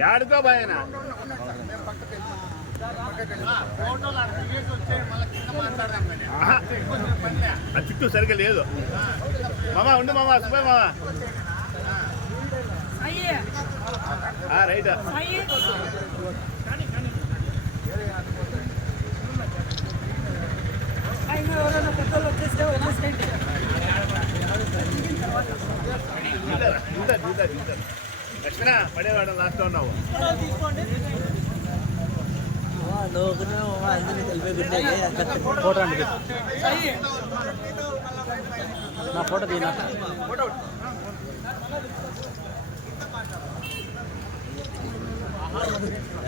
యాడుకో బాయన ఆహా. ఆ చుట్టూ సరిగ్గా లేదు మామ ఉండు మామ సుబ్బయ్య మామ అయ్యే ఆ, రైట్ అయ్యే అయినా ఎవరైనా పెద్దోళ్ళు వచ్చేస్తే వదిలేసేయండి దిగుతారా? దిగుతారు, దిగుతారు, దిగుతారు. లక్ష్మణ పడేవాడు లాస్ట్ ఉన్నావు ఫోటో అండి నా ఫోటో తీనా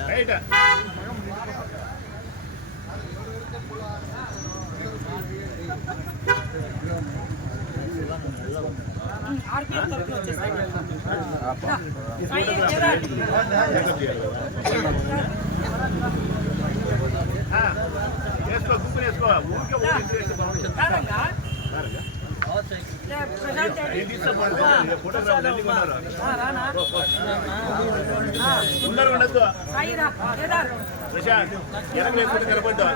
రైట్ వేసుకో ప్రశాంత్ ఉన్నారు. ఉండద్దు ప్రశాంత్ కనపడ్డా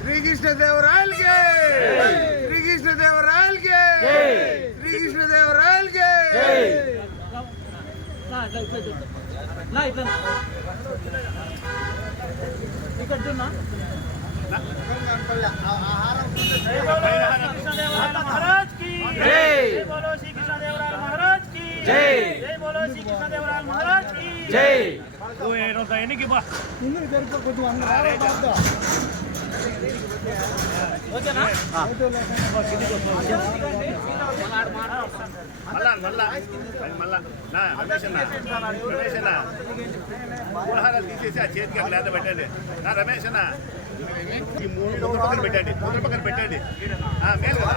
శ్రీకృష్ణదేవరాయలకి శ్రీకృష్ణదేవరాయలకి శ్రీకృష్ణదేవరాయలకి మహారాజ్కి జై బోలో శ్రీకృష్ణదేవరాయల మహారాజ్కి. జై జై బోలో శ్రీకృష్ణదేవరాయల మహారాజ్కి. జై ఓ ఏడో ఎన్నికి బా. ఓకేనా మళ్ళా మళ్ళా. మళ్ళా. నా రమేష్ అన్న. రమేష్ అన్న. పూలహారాలు తీసేసి ఆ చేతికి లేత పెట్టండి. నా రమేష్ అన్న. ఈ మూడు పక్కన పెట్టండి. ముందు పక్కన పెట్టండి. మేలు కదా?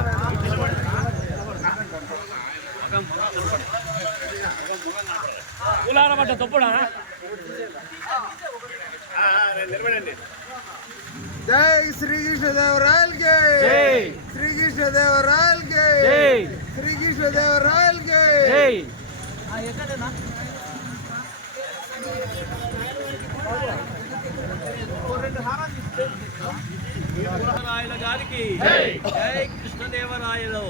ఉలార పడ్డ తప్పుడా? ఆ, ఆ, రండి, నిలబడండి. జై శ్రీకృష్ణదేవరాయలకి శ్రీకృష్ణదేవరాయలకి శ్రీకృష్ణదేవరాయలకి గారికి జై! కృష్ణదేవరాయలు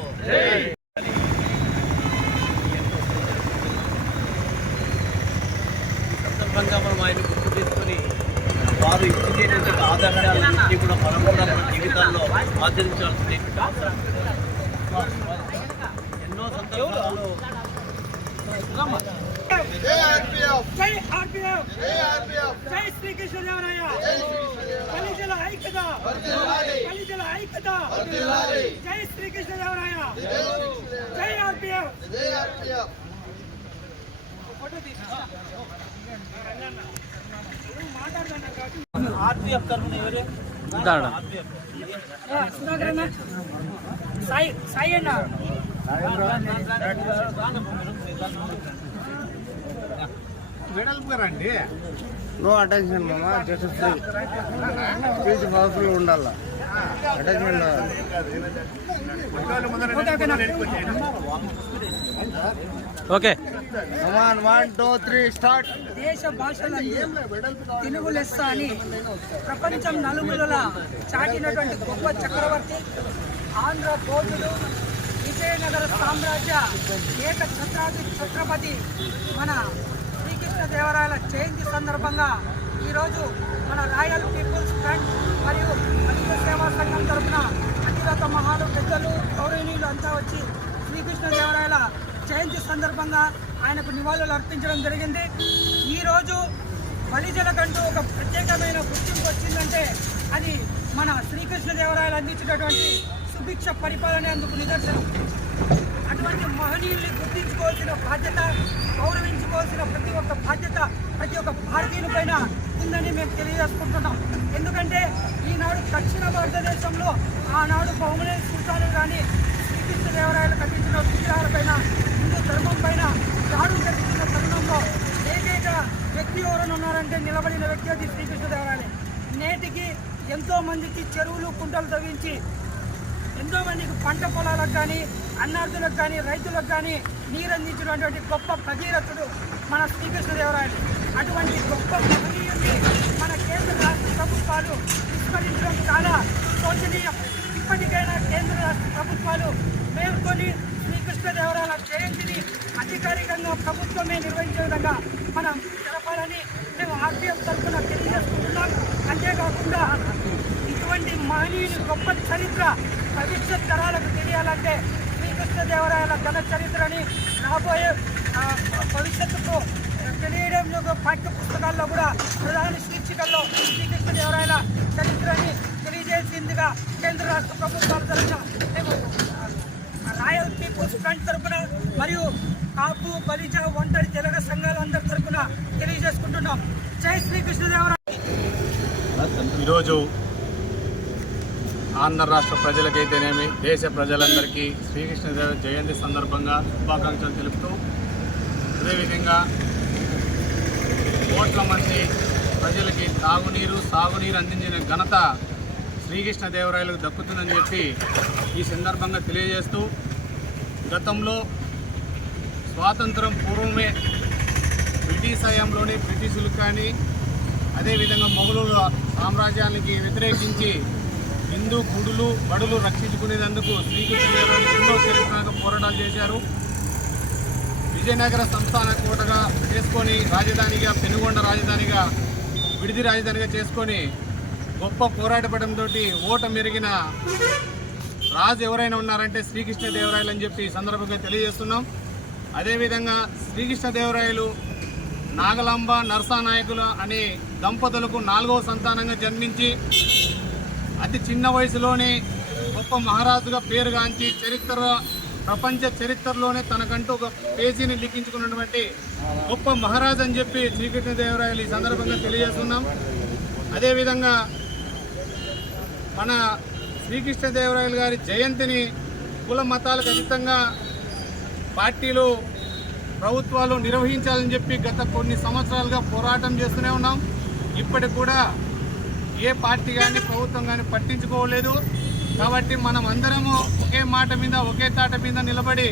సందర్భంగా మనం ఆయన గుర్తు చేసుకుని వారు ఇచ్చినటువంటి ఆదర్శాలన్నింటినీ కూడా మనం కూడా మన జీవితాల్లో ఆచరించాల్సిన ఎన్నో సందర్భాల్లో జై ఆర్పిఎఫ్. జై ఆర్పిఎఫ్. జై ఆర్పిఎఫ్. జై శ్రీకృష్ణదేవరాయ. కలిజల ఐక్యత. కలిజల ఐక్యత. జై శ్రీకృష్ణదేవరాయ. జై ఆర్పిఎఫ్. జై ఆర్పిఎఫ్. ఆర్పిఎఫ్ తరఫున ఎవరు సాయి సాయి అన్న నో అటెన్షన్ మామ జస్ట్ ఫ్రీ స్పీచ్ పవర్ఫుల్ ఉండాల attention. Okay come on one two three start దేశ భాషలన్నీ తెలుగు లెస్స అని ప్రపంచం నలుమూలల చాటినటువంటి గొప్ప చక్రవర్తి ఆంధ్ర బోధుడు విజయనగర సామ్రాజ్య ఏక ఛత్రాది ఛత్రపతి మన శ్రీకృష్ణదేవరాయల జయంతి సందర్భంగా ఈరోజు మన రాయల్ పీపుల్స్ ఫ్రంట్ మరియు అఖిల సేవా సంఘం తరఫున అతిరత మహాలు పెద్దలు గౌరవనీయులు అంతా వచ్చి శ్రీకృష్ణదేవరాయల జయంతి సందర్భంగా ఆయనకు నివాళులు అర్పించడం జరిగింది. ఈరోజు బలిజలకంటూ ఒక ప్రత్యేకమైన గుర్తింపు వచ్చిందంటే అది మన శ్రీకృష్ణదేవరాయలు అందించినటువంటి సుభిక్ష పరిపాలన అందుకు నిదర్శనం. అటువంటి మహనీయుల్ని గుర్తించుకోవాల్సిన బాధ్యత గౌరవించుకోవాల్సిన ప్రతి ఒక్క బాధ్యత ప్రతి ఒక్క భారతీయుల పైన ఉందని మేము తెలియజేసుకుంటున్నాం. ఎందుకంటే ఈనాడు దక్షిణ భారతదేశంలో ఆనాడు బహుమనే సుల్తానులు కానీ శ్రీకృష్ణదేవరాయలు కట్టించిన విగ్రహాలపైన హిందూ ధర్మం పైన దాడులు జరుగుతున్న తరుణంలో ఏకైక వ్యక్తి ఎవరైనా ఉన్నారంటే నిలబడిన వ్యక్తి అది శ్రీకృష్ణదేవరాయలే నేటికి ఎంతో మందికి చెరువులు కుంటలు తవ్వించి ఎంతో మందికి పంట పొలాలకు కానీ అన్నార్థులకు కానీ రైతులకు కానీ నీరు అందించినటువంటి గొప్ప భగీరథుడు మన శ్రీకృష్ణదేవరాయలు అటువంటి గొప్ప మహనీయుల్ని మన కేంద్ర రాష్ట్ర ప్రభుత్వాలు విస్మరించడం చాలా శోచనీయం. ఇప్పటికైనా కేంద్ర రాష్ట్ర ప్రభుత్వాలు మేల్కొని శ్రీకృష్ణదేవరాయల జయంతిని అధికారికంగా ప్రభుత్వమే నిర్వహించే విధంగా మనం తెలపాలని మేము ఆర్టీఎఫ్ తరఫున తెలియజేసుకుంటున్నాం. అంతేకాకుండా ఇటువంటి మహనీయుని గొప్ప చరిత్ర భవిష్యత్ తరాలకు తెలియాలంటే శ్రీకృష్ణదేవరాయల ఘన చరిత్రని రాబోయే భవిష్యత్తుకు తెలియడంలో పాఠ్య పుస్తకాల్లో కూడా ప్రధాన శీర్షికల్లో శ్రీకృష్ణదేవరాయల చరిత్రని తెలియజేసిందిగా కేంద్ర రాష్ట్ర ప్రభుత్వాల తరఫున మేము రాయల్ పీపుల్స్ ఫ్రంట్ తరఫున మరియు కాపు బలిజ ఒంటరి తెలగ సంఘాలందరి తరఫున తెలియజేసుకుంటున్నాం. జై శ్రీకృష్ణదేవరాయ ఈరోజు ఆంధ్ర రాష్ట్ర ప్రజలకైతేనేమి దేశ ప్రజలందరికీ శ్రీకృష్ణదేవ జయంతి సందర్భంగా శుభాకాంక్షలు తెలుపుతూ అదేవిధంగా కోట్ల మంది ప్రజలకి తాగునీరు సాగునీరు అందించిన ఘనత శ్రీకృష్ణదేవరాయలకు దక్కుతుందని చెప్పి ఈ సందర్భంగా తెలియజేస్తూ గతంలో స్వాతంత్రం పూర్వమే బ్రిటిష్ హయాంలోనే బ్రిటిషులు కానీ అదేవిధంగా మొఘలుల సామ్రాజ్యానికి వ్యతిరేకించి హిందూ గుడులు బడులు రక్షించుకునేందుకు శ్రీకృష్ణదేవరాయలు ఎన్నో చరిత్రగా పోరాటాలు చేశారు. విజయనగర సంస్థాన కోటగా చేసుకొని రాజధానిగా పెనుగొండ రాజధానిగా విడిది రాజధానిగా చేసుకొని గొప్ప పోరాటపడంతో ఓట మెరిగిన రాజు ఎవరైనా ఉన్నారంటే శ్రీకృష్ణదేవరాయలు అని చెప్పి సందర్భంగా తెలియజేస్తున్నాం. అదేవిధంగా శ్రీకృష్ణదేవరాయలు నాగలాంబ నరసానాయకులు అనే దంపతులకు నాలుగవ సంతానంగా జన్మించి అతి చిన్న వయసులోనే గొప్ప మహారాజుగా పేరుగాంచి చరిత్ర ప్రపంచ చరిత్రలోనే తనకంటూ ఒక పేజీని లిఖించుకున్నటువంటి గొప్ప మహారాజు అని చెప్పి శ్రీకృష్ణదేవరాయలు ఈ సందర్భంగా తెలియజేస్తున్నాం. అదేవిధంగా మన శ్రీకృష్ణదేవరాయలు గారి జయంతిని కుల మతాలకు అతీతంగా పార్టీలు ప్రభుత్వాలు నిర్వహించాలని చెప్పి గత కొన్ని సంవత్సరాలుగా పోరాటం చేస్తూనే ఉన్నాం. ఇప్పటికి కూడా ఏ పార్టీ కానీ ప్రభుత్వం కానీ పట్టించుకోలేదు. కాబట్టి మనం అందరము ఒకే మాట మీద ఒకే తాట మీద నిలబడి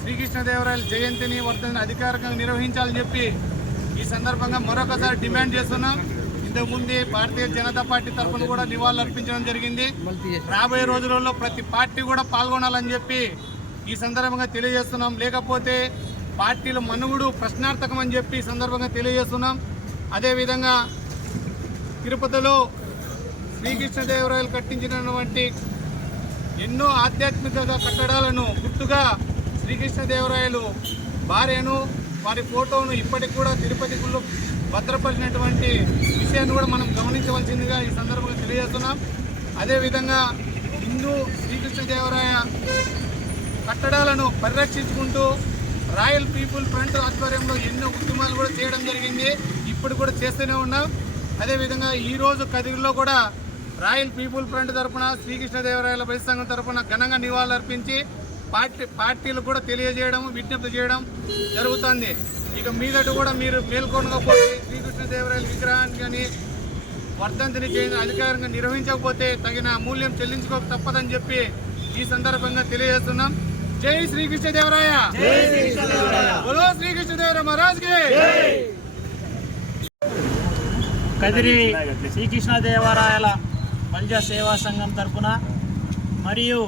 శ్రీకృష్ణదేవరాయల జయంతిని వర్ధని అధికారికంగా నిర్వహించాలని చెప్పి ఈ సందర్భంగా మరొకసారి డిమాండ్ చేస్తున్నాం. ఇంతకుముందే భారతీయ జనతా పార్టీ తరఫున కూడా నివాళులు అర్పించడం జరిగింది. రాబోయే రోజులలో ప్రతి పార్టీ కూడా పాల్గొనాలని చెప్పి ఈ సందర్భంగా తెలియజేస్తున్నాం. లేకపోతే పార్టీల మనుగుడు ప్రశ్నార్థకం అని చెప్పి ఈ సందర్భంగా తెలియజేస్తున్నాం. అదేవిధంగా తిరుపతిలో శ్రీకృష్ణదేవరాయలు కట్టించినటువంటి ఎన్నో ఆధ్యాత్మిక కట్టడాలను గుర్తుగా శ్రీకృష్ణదేవరాయలు భార్యను వారి ఫోటోను ఇప్పటికి కూడా తిరుపతి గుళ్ళు భద్రపరిచినటువంటి విషయాన్ని కూడా మనం గమనించవలసిందిగా ఈ సందర్భంగా తెలియజేస్తున్నాం. అదేవిధంగా హిందూ శ్రీకృష్ణదేవరాయ కట్టడాలను పరిరక్షించుకుంటూ రాయల్ పీపుల్ ఫ్రంట్ ఆధ్వర్యంలో ఎన్నో ఉద్యమాలు కూడా చేయడం జరిగింది. ఇప్పుడు కూడా చేస్తూనే ఉన్నాం. అదేవిధంగా ఈరోజు కదిరిలో కూడా రాయల్ పీపుల్ ఫ్రంట్ తరఫున శ్రీకృష్ణదేవరాయల బలి సంఘం తరఫున ఘనంగా నివాళులర్పించి పార్టీ పార్టీలు కూడా తెలియజేయడం విజ్ఞప్తి చేయడం జరుగుతుంది. ఇక మీదట కూడా మీరు మేల్కొనకపోతే శ్రీకృష్ణదేవరాయల విగ్రహాన్ని కానీ వర్ధంతిని చేయని అధికారంగా నిర్వహించకపోతే తగిన మూల్యం చెల్లించుకోక తప్పదని చెప్పి ఈ సందర్భంగా తెలియజేస్తున్నాం. జై శ్రీకృష్ణదేవరాయ. బలో శ్రీకృష్ణదేవరాయ మహారాజ్కి. కదిరి శ్రీకృష్ణదేవరాయల బల్జ సేవా సంఘం తరపున మరియు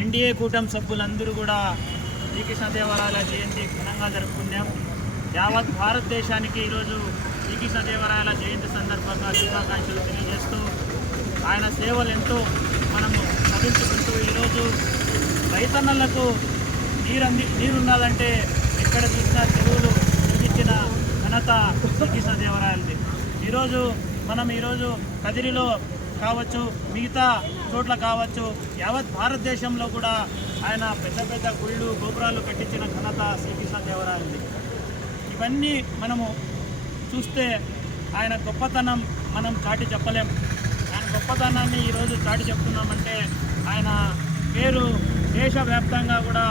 ఎన్డీఏ కూటమి సభ్యులందరూ కూడా శ్రీకృష్ణదేవరాయల జయంతి ఘనంగా జరుపుకున్నాం యావత్ భారతదేశానికి ఈరోజు శ్రీకృష్ణదేవరాయల జయంతి సందర్భంగా శుభాకాంక్షలు తెలియజేస్తూ ఆయన సేవలు ఎంతో మనము స్మరించుకుంటూ ఈరోజు రైతన్నలకు నీరు అంది నీరు ఉండాలంటే ఎక్కడ చూసినా చెరువులు అందించిన ఘనత శ్రీకృష్ణదేవరాయలది ఈరోజు మనం ఈరోజు కదిరిలో కావచ్చు మిగతా చోట్ల కావచ్చు యావత్ భారతదేశంలో కూడా ఆయన పెద్ద పెద్ద గుళ్ళు గోపురాలు కట్టించిన ఘనత శ్రీకృష్ణదేవరాయలది ఇవన్నీ మనము చూస్తే ఆయన గొప్పతనం మనం చాటి చెప్పలేం. ఆయన గొప్పతనాన్ని ఈరోజు చాటి చెప్తున్నామంటే ఆయన పేరు దేశవ్యాప్తంగా కూడా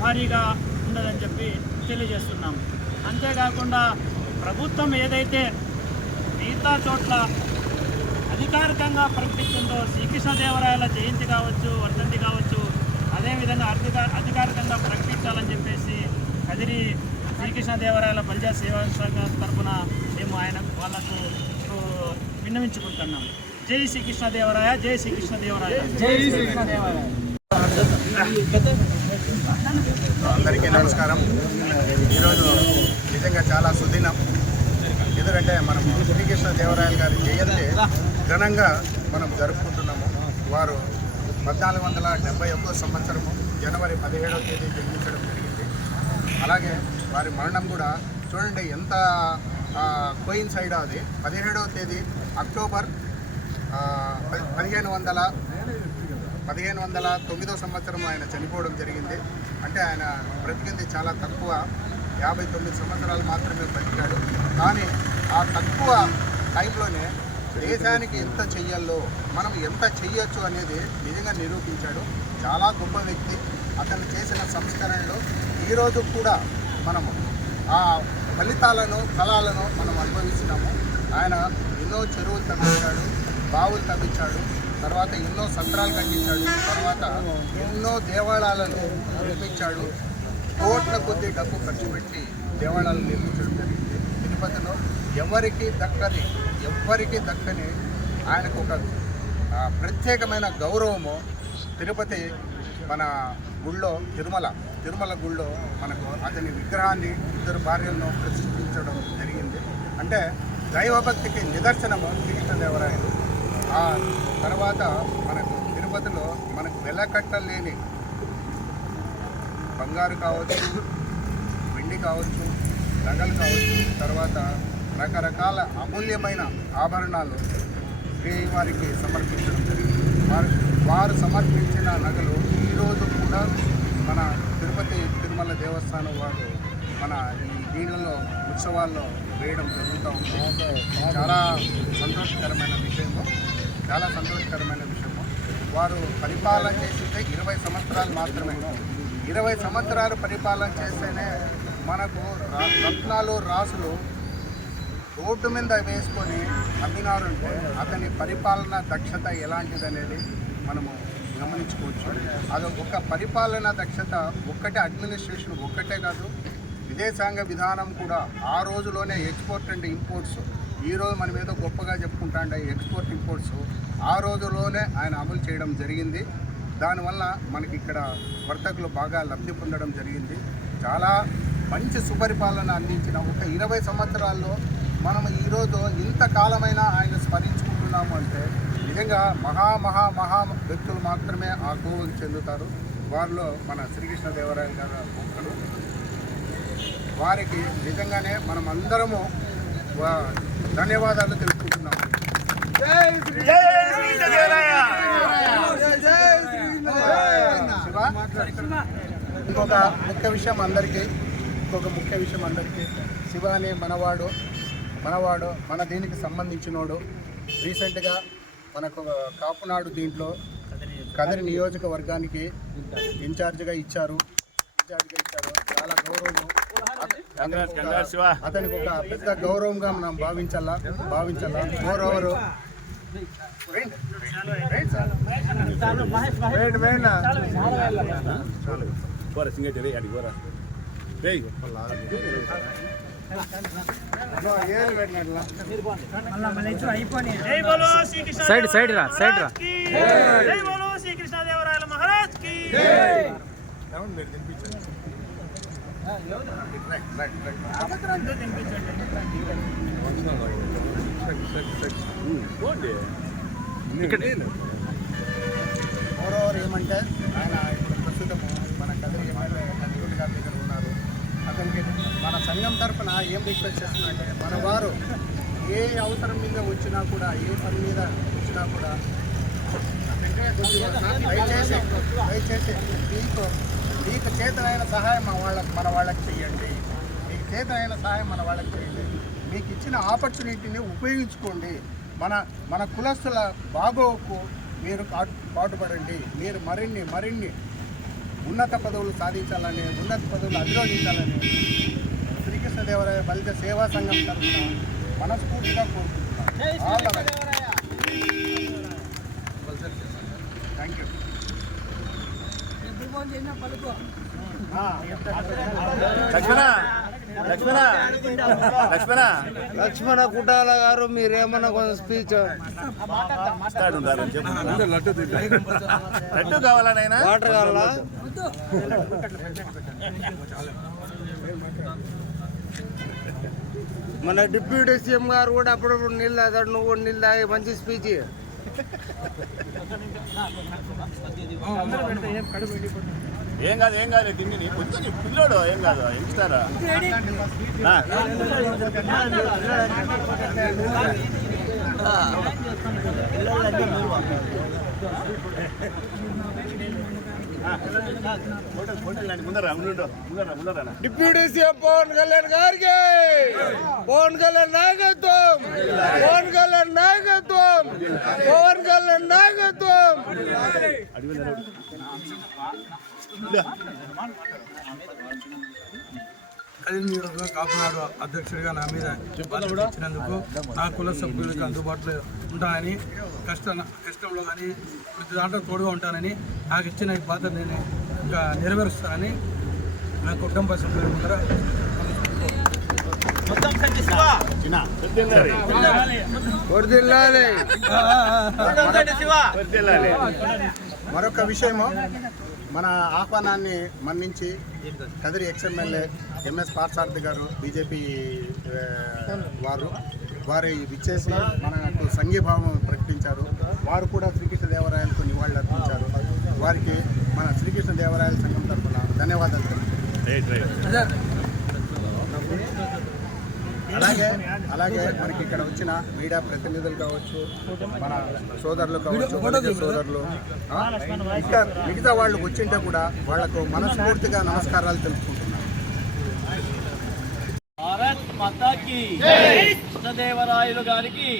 భారీగా ఉండదని చెప్పి తెలియజేస్తున్నాం. అంతేకాకుండా ప్రభుత్వం ఏదైతే మిగతా చోట్ల అధికారికంగా ప్రకటించిందో శ్రీకృష్ణదేవరాయల జయంతి కావచ్చు వర్ధంతి కావచ్చు అదేవిధంగా అధిక అధికారికంగా ప్రకటించాలని చెప్పేసి కదిరి శ్రీకృష్ణదేవరాయల ప్రజా సేవా సంఘం తరఫున మేము ఆయన వాళ్ళకు విన్నవించుకుంటున్నాం. జై శ్రీకృష్ణదేవరాయ జై శ్రీకృష్ణదేవరాయ. జై శ్రీకృష్ణదేవరాయ. అందరికీ నమస్కారం. ఈరోజు నిజంగా చాలా సుదినం. ఎందుకంటే మనం శ్రీకృష్ణ దేవరాయలు గారి జయంతి ఘనంగా మనం జరుపుకుంటున్నాము. వారు పద్నాలుగు వందల డెబ్బై ఒక్కో సంవత్సరము జనవరి పదిహేడవ తేదీ జన్మించడం జరిగింది. అలాగే వారి మరణం కూడా చూడండి ఎంత కోయిన్ సైడ్ అది. పదిహేడవ తేదీ అక్టోబర్ పదిహేను వందల పదిహేను వందల తొమ్మిదో సంవత్సరం ఆయన చనిపోవడం జరిగింది. అంటే ఆయన బ్రతికింది చాలా తక్కువ. యాభై తొమ్మిది సంవత్సరాలు మాత్రమే బతికాడు కానీ ఆ తక్కువ టైంలోనే దేశానికి ఎంత చెయ్యాలో మనం ఎంత చెయ్యొచ్చు అనేది నిజంగా నిరూపించాడు. చాలా గొప్ప వ్యక్తి. అతను చేసిన సంస్కరణలు ఈరోజు కూడా మనము ఆ ఫలితాలను ఫలాలను మనం అనుభవిస్తున్నాము. ఆయన ఎన్నో చెరువులు తగ్గించాడు బావులు తగ్గించాడు తర్వాత ఎన్నో సంత్రాలు కట్టించాడు. తర్వాత ఎన్నో దేవాలయాలను నిర్మించాడు. కోట్ల కొద్ది డబ్బు ఖర్చు పెట్టి దేవాలయాలు నిర్మించడం జరిగింది. తిరుపతిలో ఎవరికి దక్కని ఎవ్వరికి దక్కని ఆయనకు ఒక ప్రత్యేకమైన గౌరవము తిరుపతి మన గుళ్ళో తిరుమల తిరుమల గుళ్ళో మనకు అతని విగ్రహాన్ని ఇద్దరు భార్యలను ప్రతిష్ఠించడం జరిగింది. అంటే దైవభక్తికి నిదర్శనము శ్రీకృష్ణదేవరాయలు. ఆ తర్వాత మనకు తిరుపతిలో మనకు వెలకట్టలేని బంగారు కావచ్చు వెండి కావచ్చు నగలు కావచ్చు తర్వాత రకరకాల అమూల్యమైన ఆభరణాలు శ్రీవారికి సమర్పించడం జరిగింది. వారు వారు సమర్పించిన నగలు ఈరోజు కూడా మన తిరుపతి తిరుమల దేవస్థానం వారు మన ఈ దీనిలో ఉత్సవాల్లో వేయడం జరుగుతూ ఉంది. చాలా సంతోషకరమైన విషయము. చాలా సంతోషకరమైన విషయము. వారు పరిపాలన చేసిందే ఇరవై సంవత్సరాలు మాత్రమే. ఇరవై సంవత్సరాలు పరిపాలన చేస్తేనే మనకు రా- రత్నాలు రాసులు రోడ్డు మీద వేసుకొని అమ్మినారంటే అతని పరిపాలన దక్షత ఎలాంటిదనేది మనము గమనించుకోవచ్చు. అది ఒక పరిపాలన దక్షత ఒక్కటే అడ్మినిస్ట్రేషన్ ఒక్కటే కాదు విదేశాంగ విధానం కూడా ఆ రోజులోనే ఎక్స్పోర్ట్ అండ్ ఇంపోర్ట్స్ ఈ రోజు మనం ఏదో గొప్పగా చెప్పుకుంటా ఎక్స్పోర్ట్ ఇంపోర్ట్స్ ఆ రోజులోనే ఆయన అమలు చేయడం జరిగింది. దానివల్ల మనకి ఇక్కడ వర్తకులు బాగా లబ్ధి పొందడం జరిగింది. చాలా మంచి సుపరిపాలన అందించిన ఒక ఇరవై సంవత్సరాల్లో మనం ఈరోజు ఇంతకాలమైనా ఆయన స్మరించుకుంటున్నాము అంటే నిజంగా మహా మహా మహా వ్యక్తులు మాత్రమే ఆ గోవులు చెందుతారు. వారిలో మన శ్రీకృష్ణదేవరాయలు గారు ఒక్కడు వారికి నిజంగానే మనం అందరము ధన్యవాదాలు తెలుపుకుంటున్నాము శివ ఇంకొక ముఖ్య విషయం అందరికీ ఇంకొక ముఖ్య విషయం అందరికీ శివ అనే మనవాడు మనవాడు మన దీనికి సంబంధించినోడు రీసెంట్గా మనకు కాపునాడు దీంట్లో కదిరి నియోజకవర్గానికి ఇన్ఛార్జిగా ఇచ్చారు ఇన్ఛార్జిగా ఇచ్చారు చాలా గౌరవం అతనికి ఒక- అతనికి ఒక పెద్ద గౌరవంగా మనం భావించాలా? భావించాలా? మోర్ ఓవర్ జై బోలో శ్రీకృష్ణ సైడ్ సైడ్ రా సైడ్ రా. శ్రీకృష్ణదేవరాయల మహారాజ్కి. ఓవర్ ఏమంటే ఆయన ఇప్పుడు ప్రస్తుతం మన కదిరి కదిరి గారు దగ్గర ఉన్నారు. అతనికి మన సంఘం తరఫున ఏం రిక్వెస్ట్ చేస్తున్నా అంటే మన వారు ఏ అవసరం మీద వచ్చినా కూడా ఏ పని మీద వచ్చినా కూడా దయచేసి దయచేసి మీకు మీకు చేతనైన సహాయం మన వాళ్ళకి మన వాళ్ళకి చేయండి. మీకు చేతనైన సహాయం మన వాళ్ళకి చేయండి. మీకు ఇచ్చిన ఆపర్చునిటీని ఉపయోగించుకోండి. మన మన కులస్తుల బాగోకు మీరు పాటు పాటుపడండి. మీరు మరిన్ని మరిన్ని ఉన్నత పదవులు సాధించాలని ఉన్నత పదవులు అధిరోహించాలని శ్రీకృష్ణదేవరాయ బలిత సేవా సంఘం తరఫున మనస్ఫూర్తిగా కోరుకుంటున్నాను. లక్ష్మణ లక్ష్మణ లక్ష్మణ. లక్ష్మణ కుటాల గారు మీరేమన్నా కొంచెం స్పీచ్. లడ్డు కావాలా వాటర్ కావాలా? మన డిప్యూటీ సీఎం గారు కూడా అప్పుడప్పుడు నీళ్ళు తాగాడు నువ్వు కూడా నీళ్ళు తాగి మంచి స్పీచ్. ఏం కాదు ఏం కాదు తిండి కొంచెం పిల్లోడు ఏం కాదు యంగ్స్టారా ఆ. డిప్యూటీ సీఎం పవన్ కళ్యాణ్ గారికి! పవన్ కళ్యాణ్ నాయకత్వం! పవన్ కళ్యాణ్ నాయకత్వం! పవన్ కళ్యాణ్ నాయకత్వం! కలిసి నియోజకవర్గ కాపునాడు అధ్యక్షుడిగా నా మీద ఇచ్చినందుకు నా కుల సభ్యులకు అందుబాటులో ఉంటానని కష్ట కష్టంలో కానీ ప్రతి దాంట్లో తోడుగా ఉంటానని నాకు ఇచ్చిన ఈ బాధ నేను ఇంకా నెరవేరుస్తానని నా కుటుంబ సభ్యుల చిన్న మరొక విషయము మన ఆహ్వానాన్ని మన్నించి కదిరి ఎక్స్ఎమ్మెల్యే ఎంఎస్ పార్సారథి గారు బీజేపీ వారు వారు వారి విచ్చేసి మనకు సంఘీభావం ప్రకటించారు. వారు కూడా శ్రీకృష్ణదేవరాయలకు నివాళులు అర్పించారు. వారికి మన శ్రీకృష్ణ దేవరాయల సంఘం తరఫున ధన్యవాదాలు. అలాగే అలాగే మనకి ఇక్కడ వచ్చిన మీడియా ప్రతినిధులు కావచ్చు మన సోదరులు కావచ్చు సోదరులు ఇంకా మిగతా వాళ్ళు వచ్చింటే కూడా వాళ్ళకు మనస్ఫూర్తిగా నమస్కారాలు తెలుపుకుంటున్నాను మాతాకి కృష్ణదేవరాయలు గారికి.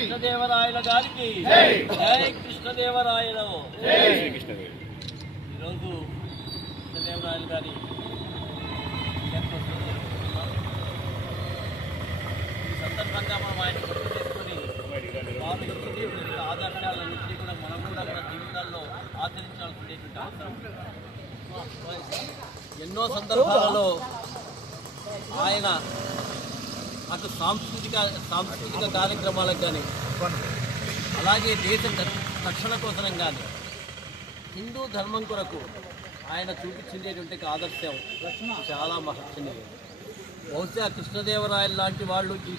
కృష్ణదేవరాయల గారికి. జై. కృష్ణదేవరాయలు. ఈరోజు కృష్ణదేవరాయలు గారి. ఈ సందర్భంగా మనం ఆయన గుర్తు చేసుకుని వారు ఇచ్చినటువంటి ఆదర్శాలన్నింటినీ కూడా మనం కూడా మన జీవితాల్లో ఆచరించాల్సినటువంటి అవసరం. ఎన్నో సందర్భాలలో ఆయన అటు సాంస్కృతిక సాంస్కృతిక కార్యక్రమాలకు కానీ అలాగే దేశ రక్షణ కోసం కానీ హిందూ ధర్మం కొరకు ఆయన చూపించేటువంటి ఆదర్శం చాలా మహర్షణీయం బహుశా కృష్ణదేవరాయలు లాంటి వాళ్ళు ఈ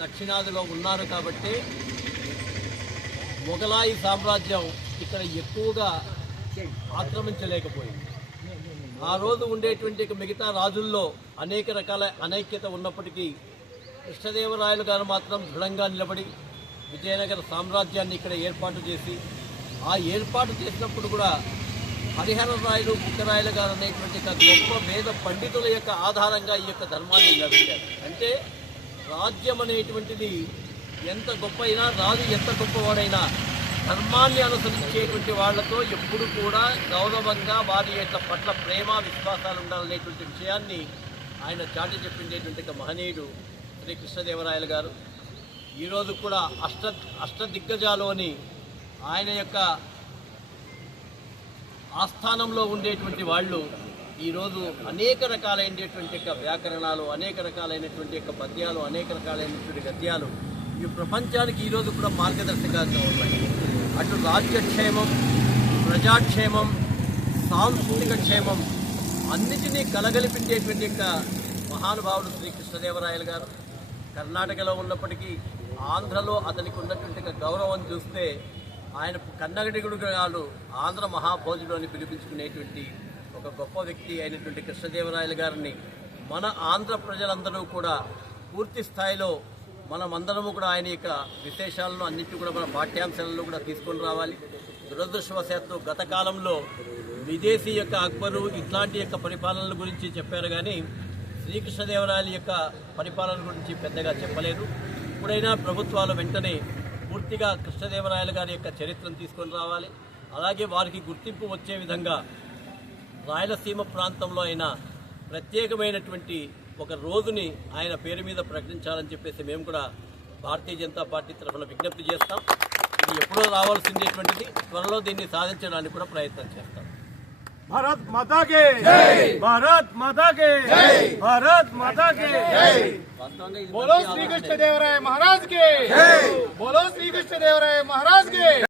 దక్షిణాదిలో ఉన్నారు కాబట్టి మొఘలాయి సామ్రాజ్యం ఇక్కడ ఎక్కువగా ఆక్రమించలేకపోయింది. ఆ రోజు ఉండేటువంటి మిగతా రాజుల్లో అనేక రకాల అనైక్యత ఉన్నప్పటికీ కృష్ణదేవరాయలు గారు మాత్రం దృఢంగా నిలబడి విజయనగర సామ్రాజ్యాన్ని ఇక్కడ ఏర్పాటు చేసి ఆ ఏర్పాటు చేసినప్పుడు కూడా హరిహర రాయలు బుక్కరాయలు గారు అనేటువంటి గొప్ప వేద పండితుల యొక్క ఆధారంగా ఈ యొక్క ధర్మాన్ని నిలబెట్టారు. అంటే రాజ్యం అనేటువంటిది ఎంత గొప్ప అయినా రాజు ఎంత గొప్పవాడైనా ధర్మాన్ని అనుసరించేటువంటి వాళ్ళతో ఎప్పుడు కూడా గౌరవంగా వారి యొక్క పట్ల ప్రేమ విశ్వాసాలు ఉండాలనేటువంటి విషయాన్ని ఆయన చాటి చెప్పిండేటువంటి మహనీయుడు శ్రీ కృష్ణదేవరాయలు గారు ఈరోజు కూడా అష్ట అష్టదిగ్గజాలు అని ఆయన యొక్క ఆస్థానంలో ఉండేటువంటి వాళ్ళు ఈరోజు అనేక రకాలైనటువంటి యొక్క వ్యాకరణాలు అనేక రకాలైనటువంటి యొక్క పద్యాలు అనేక రకాలైనటువంటి గద్యాలు ఈ ప్రపంచానికి ఈరోజు కూడా మార్గదర్శకంగా ఉన్నాయి. అటు రాజ్యక్షేమం ప్రజాక్షేమం సాంస్కృతిక క్షేమం అన్నిటినీ కలగలిపించేటువంటి యొక్క మహానుభావుడు శ్రీ కృష్ణదేవరాయలు గారు. కర్ణాటకలో ఉన్నప్పటికీ ఆంధ్రలో అతనికి ఉన్నటువంటి గౌరవం చూస్తే ఆయన కన్నగడిగుడు గారు ఆంధ్ర మహాభోజుడు అని పిలిపించుకునేటువంటి ఒక గొప్ప వ్యక్తి అయినటువంటి కృష్ణదేవరాయలు గారిని మన ఆంధ్ర ప్రజలందరూ కూడా పూర్తి స్థాయిలో మనమందరము కూడా ఆయన యొక్క విశేషాలను అన్నింటి కూడా మన పాఠ్యాంశాలలో కూడా తీసుకొని రావాలి. దురదృష్టవశాత్తు గత కాలంలో విదేశీ యొక్క అక్బరు ఇట్లాంటి యొక్క పరిపాలనల గురించి చెప్పారు కానీ శ్రీకృష్ణదేవరాయల యొక్క పరిపాలన గురించి పెద్దగా చెప్పలేదు. ఇప్పుడైనా ప్రభుత్వాలు వెంటనే పూర్తిగా కృష్ణదేవరాయల గారి యొక్క చరిత్రను తీసుకొని రావాలి. అలాగే వారికి గుర్తింపు వచ్చే విధంగా రాయలసీమ ప్రాంతంలో అయినా ప్రత్యేకమైనటువంటి ఒక రోజుని ఆయన పేరు మీద ప్రకటించాలని చెప్పేసి మేము కూడా భారతీయ జనతా పార్టీ తరఫున విజ్ఞప్తి చేస్తాం. ఇది ఎప్పుడో రావాల్సిందేటువంటిది. త్వరలో దీన్ని సాధించడానికి కూడా ప్రయత్నం చేస్తాం. भारत माता के। भारत माता के। भारत माता के। बोलो श्री कृष्ण देवराय महाराज के। बोलो श्री कृष्ण देवराय महाराज के।